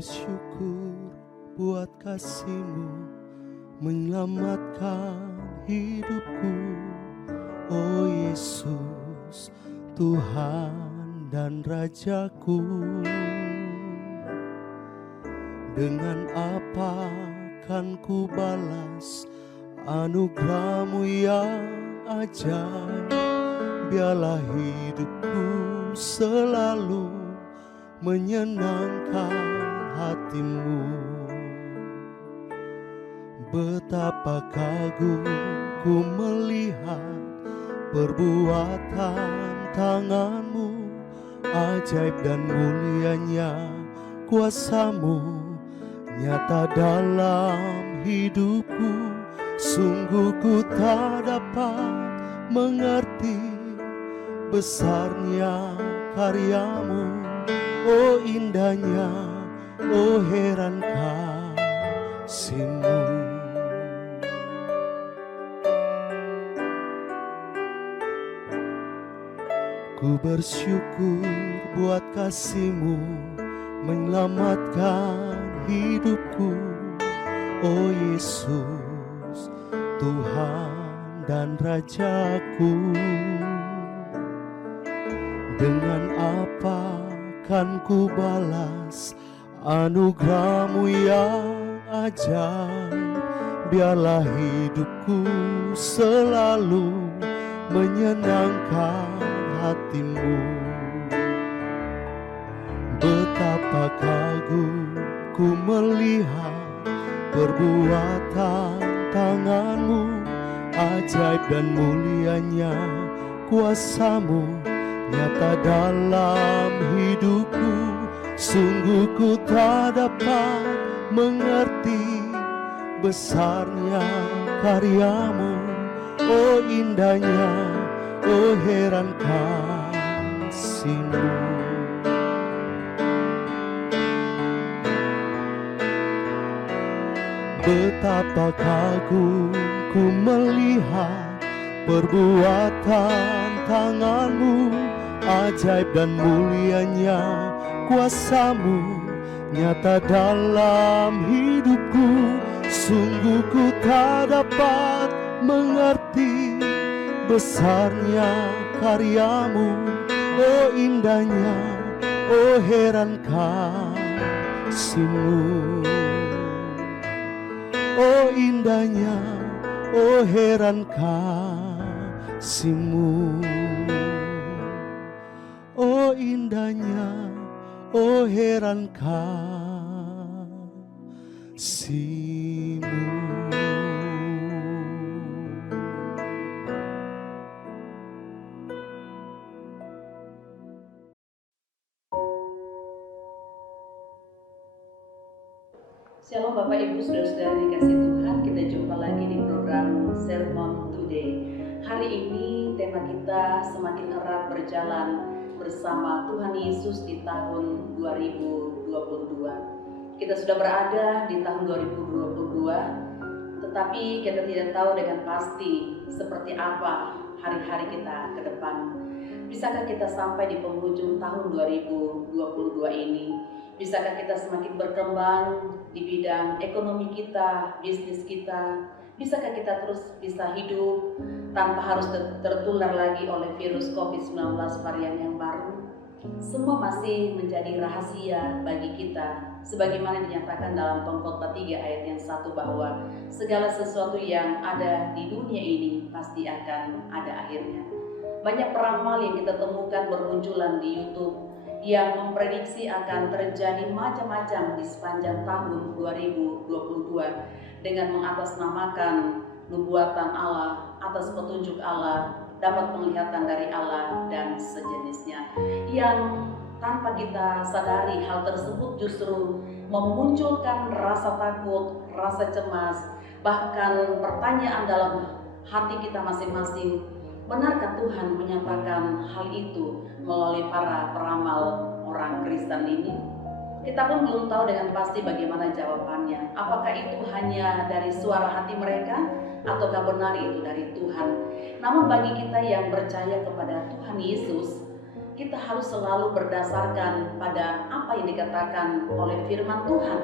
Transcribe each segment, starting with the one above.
bersyukur buat kasih-Mu menyelamatkan hidupku. Oh Yesus, Tuhan dan Rajaku. Dengan apa kan ku balas anugerah-Mu yang ajaib? Biarlah hidupku selalu menyenangkan hati-Mu. Betapa kagum ku melihat perbuatan tangan-Mu, ajaib dan mulianya kuasa-Mu nyata dalam hidupku. Sungguh ku tak dapat mengerti besarnya karya-Mu. Oh indahnya, oh heran kasih-Mu. Ku bersyukur buat kasih-Mu menyelamatkan hidupku. Oh Yesus, Tuhan dan Rajaku. Dengan apa kan ku balas anugerah-Mu yang ajaib? Biarlah hidupku selalu menyenangkan hati-Mu. Betapa kagum ku melihat perbuatan tangan-Mu, ajaib dan mulianya kuasa-Mu nyata dalam hidupku. Sungguh ku tak dapat mengerti besarnya karya-Mu. Oh indahnya, oh heran kasih-Mu. Betapa kagum ku melihat perbuatan tangan-Mu, ajaib dan mulianya kuasa-Mu nyata dalam hidupku. Sungguh ku tak dapat mengerti besarnya karya-Mu. Oh indahnya, oh heran kasih-Mu. Oh indahnya, oh heran kasih-Mu. Oh indahnya, oh heran kasih-Mu. Shalom Bapak Ibu Saudara-saudara dikasih Tuhan, kita jumpa lagi di program Sermon Today. Hari ini tema kita semakin erat berjalan bersama Tuhan Yesus di tahun 2022. Kita sudah berada di tahun 2022, tetapi kita tidak tahu dengan pasti seperti apa hari-hari kita ke depan. Bisakah kita sampai di penghujung tahun 2022 ini? Bisakah kita semakin berkembang di bidang ekonomi kita, bisnis kita? Bisakah kita terus bisa hidup tanpa harus tertular lagi oleh virus COVID-19 varian yang baru? Semua masih menjadi rahasia bagi kita, sebagaimana dinyatakan dalam Pengkhotbah 3 ayat yang 1 bahwa segala sesuatu yang ada di dunia ini pasti akan ada akhirnya. Banyak peramal yang kita temukan bermunculan di YouTube yang memprediksi akan terjadi macam-macam di sepanjang tahun 2022 dengan mengatasnamakan nubuatan Allah, atas petunjuk Allah, dapat penglihatan dari Allah dan sejenisnya, yang tanpa kita sadari hal tersebut justru memunculkan rasa takut, rasa cemas, bahkan pertanyaan dalam hati kita masing-masing. Benarkah Tuhan menyatakan hal itu melalui para peramal orang Kristen ini? Kita pun belum tahu dengan pasti bagaimana jawabannya. Apakah itu hanya dari suara hati mereka ataukah benar itu dari Tuhan? Namun bagi kita yang percaya kepada Tuhan Yesus, kita harus selalu berdasarkan pada apa yang dikatakan oleh firman Tuhan.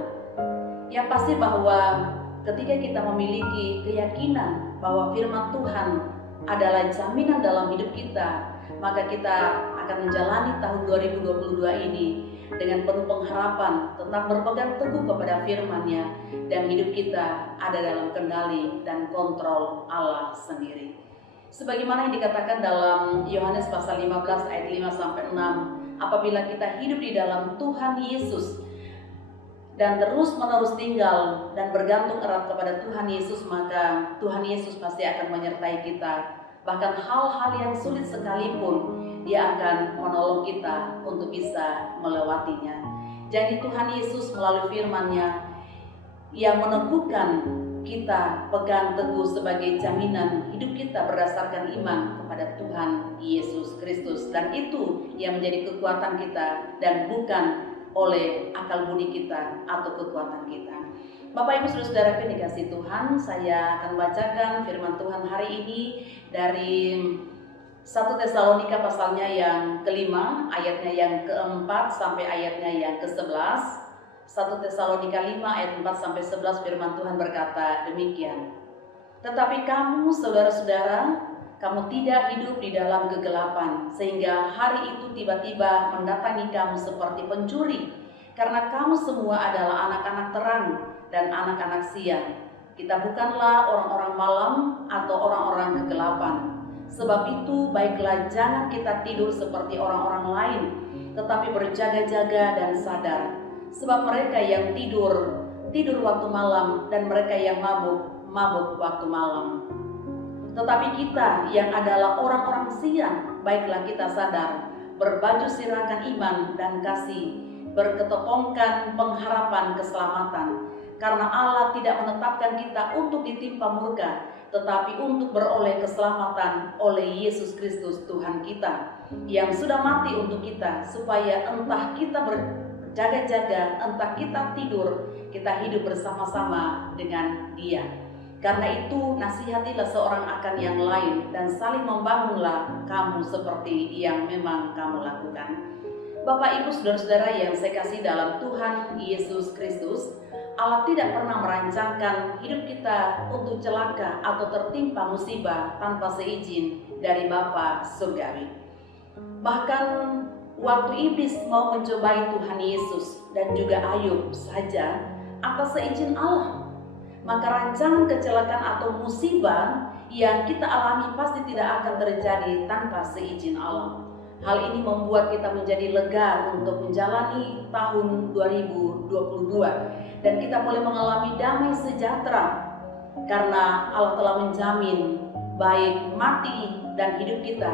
Yang pasti bahwa ketika kita memiliki keyakinan bahwa firman Tuhan adalah jaminan dalam hidup kita, maka kita akan menjalani tahun 2022 ini dengan penuh pengharapan, tetap berpegang teguh kepada firman-Nya, dan hidup kita ada dalam kendali dan kontrol Allah sendiri. Sebagaimana yang dikatakan dalam Yohanes pasal 15 ayat 5 sampai 6, apabila kita hidup di dalam Tuhan Yesus dan terus-menerus tinggal dan bergantung erat kepada Tuhan Yesus, maka Tuhan Yesus pasti akan menyertai kita. Bahkan hal-hal yang sulit sekalipun, Dia akan menolong kita untuk bisa melewatinya. Jadi Tuhan Yesus melalui firman-Nya yang meneguhkan kita pegang teguh sebagai jaminan hidup kita berdasarkan iman kepada Tuhan Yesus Kristus. Dan itu yang menjadi kekuatan kita dan bukan oleh akal budi kita atau kekuatan kita. Bapak Ibu Saudara yang dikasihi Tuhan, saya akan bacakan firman Tuhan hari ini dari 1 Tesalonika pasalnya yang kelima, ayatnya yang keempat sampai ayatnya yang ke-11. 1 Tesalonika 5 ayat 4 sampai 11, firman Tuhan berkata demikian. Tetapi kamu saudara-saudara, kamu tidak hidup di dalam kegelapan, sehingga hari itu tiba-tiba mendatangi kamu seperti pencuri. Karena kamu semua adalah anak-anak terang dan anak-anak siang. Kita bukanlah orang-orang malam atau orang-orang kegelapan. Sebab itu baiklah jangan kita tidur seperti orang-orang lain, tetapi berjaga-jaga dan sadar. Sebab mereka yang tidur waktu malam, dan mereka yang mabuk waktu malam. Tetapi kita yang adalah orang-orang siang, baiklah kita sadar, berbaju sirahkan iman dan kasih, berketopongkan pengharapan keselamatan. Karena Allah tidak menetapkan kita untuk ditimpa murka, tetapi untuk beroleh keselamatan oleh Yesus Kristus Tuhan kita, yang sudah mati untuk kita, supaya entah kita berjaga-jaga, entah kita tidur, kita hidup bersama-sama dengan Dia. Karena itu nasihatilah seorang akan yang lain, dan saling membangunlah kamu seperti yang memang kamu lakukan. Bapak Ibu Saudara-saudara yang saya kasih dalam Tuhan Yesus Kristus, Allah tidak pernah merancangkan hidup kita untuk celaka atau tertimpa musibah tanpa seizin dari Bapa Surgawi. Bahkan waktu iblis mau mencobai Tuhan Yesus dan juga Ayub saja atas seizin Allah, maka rancangan kecelakaan atau musibah yang kita alami pasti tidak akan terjadi tanpa seizin Allah. Hal ini membuat kita menjadi lega untuk menjalani tahun 2022, dan kita boleh mengalami damai sejahtera karena Allah telah menjamin baik mati dan hidup kita.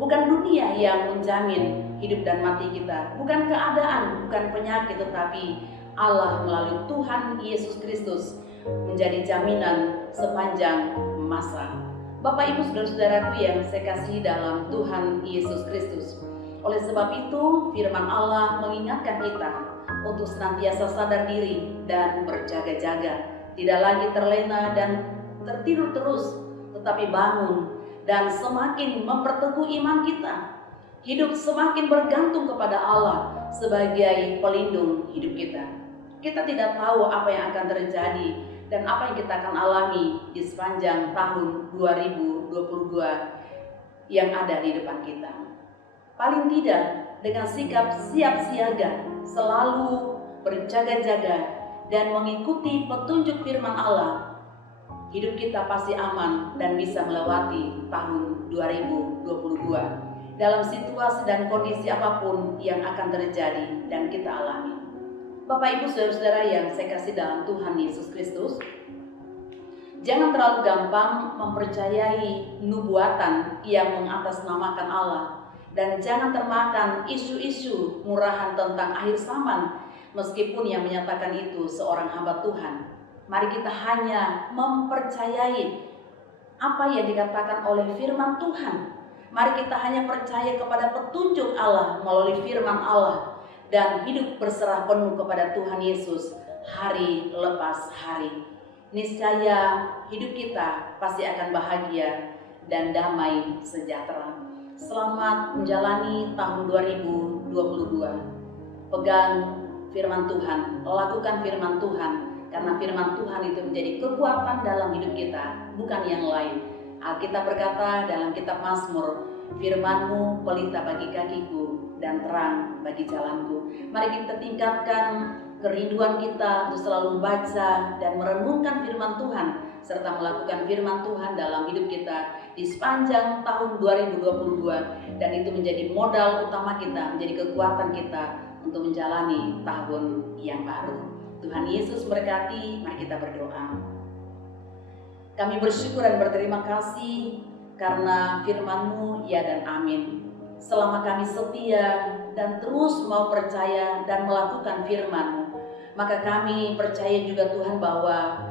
Bukan dunia yang menjamin hidup dan mati kita, bukan keadaan, bukan penyakit, tetapi Allah melalui Tuhan Yesus Kristus menjadi jaminan sepanjang masa. Bapak Ibu Saudara-saudaraku yang saya kasihi dalam Tuhan Yesus Kristus, oleh sebab itu firman Allah mengingatkan kita untuk senantiasa sadar diri dan berjaga-jaga, tidak lagi terlena dan tertidur terus, tetapi bangun dan semakin memperteguh iman kita, hidup semakin bergantung kepada Allah sebagai pelindung hidup kita. Kita tidak tahu apa yang akan terjadi dan apa yang kita akan alami di sepanjang tahun 2022 yang ada di depan kita. Paling tidak dengan sikap siap siaga, selalu berjaga-jaga dan mengikuti petunjuk firman Allah, hidup kita pasti aman dan bisa melewati tahun 2022 dalam situasi dan kondisi apapun yang akan terjadi dan kita alami. Bapak Ibu Saudara-saudara yang saya kasih dalam Tuhan Yesus Kristus, jangan terlalu gampang mempercayai nubuatan yang mengatasnamakan Allah, dan jangan termakan isu-isu murahan tentang akhir zaman meskipun yang menyatakan itu seorang hamba Tuhan. Mari kita hanya mempercayai apa yang dikatakan oleh firman Tuhan. Mari kita hanya percaya kepada petunjuk Allah melalui firman Allah dan hidup berserah penuh kepada Tuhan Yesus hari lepas hari. Niscaya hidup kita pasti akan bahagia dan damai sejahtera. Selamat menjalani tahun 2022. Pegang firman Tuhan, lakukan firman Tuhan, karena firman Tuhan itu menjadi kekuatan dalam hidup kita, bukan yang lain. Alkitab berkata dalam kitab Mazmur, firman-Mu pelita bagi kakiku dan terang bagi jalanku. Mari kita tingkatkan kerinduan kita untuk selalu membaca dan merenungkan firman Tuhan, serta melakukan firman Tuhan dalam hidup kita di sepanjang tahun 2022, dan itu menjadi modal utama kita, menjadi kekuatan kita untuk menjalani tahun yang baru. Tuhan Yesus berkati. Mari kita berdoa. Kami bersyukur dan berterima kasih karena firman-Mu ya dan amin. Selama kami setia dan terus mau percaya dan melakukan firman-Mu, maka kami percaya juga Tuhan bahwa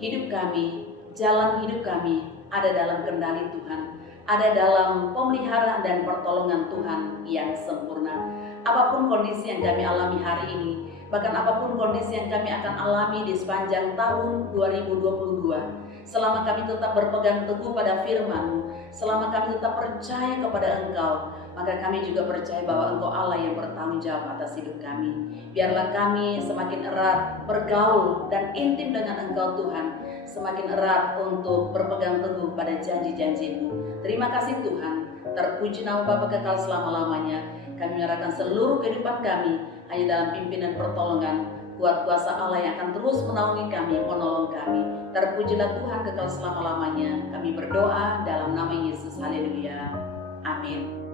hidup kami, jalan hidup kami ada dalam kendali Tuhan, ada dalam pemeliharaan dan pertolongan Tuhan yang sempurna. Apapun kondisi yang kami alami hari ini, bahkan apapun kondisi yang kami akan alami di sepanjang tahun 2022, selama kami tetap berpegang teguh pada firman-Mu, selama kami tetap percaya kepada Engkau, maka kami juga percaya bahwa Engkau Allah yang bertanggung jawab atas hidup kami. Biarlah kami semakin erat bergaul dan intim dengan Engkau Tuhan, semakin erat untuk berpegang teguh pada janji-janji-Mu. Terima kasih Tuhan, terpuji nama Bapa kekal selama-lamanya. Kami menyerahkan seluruh kehidupan kami hanya dalam pimpinan pertolongan kuat kuasa Allah yang akan terus menaungi kami, menolong kami. Terpujilah Tuhan kekal selama-lamanya. Kami berdoa dalam nama Yesus. Haleluya. Amin.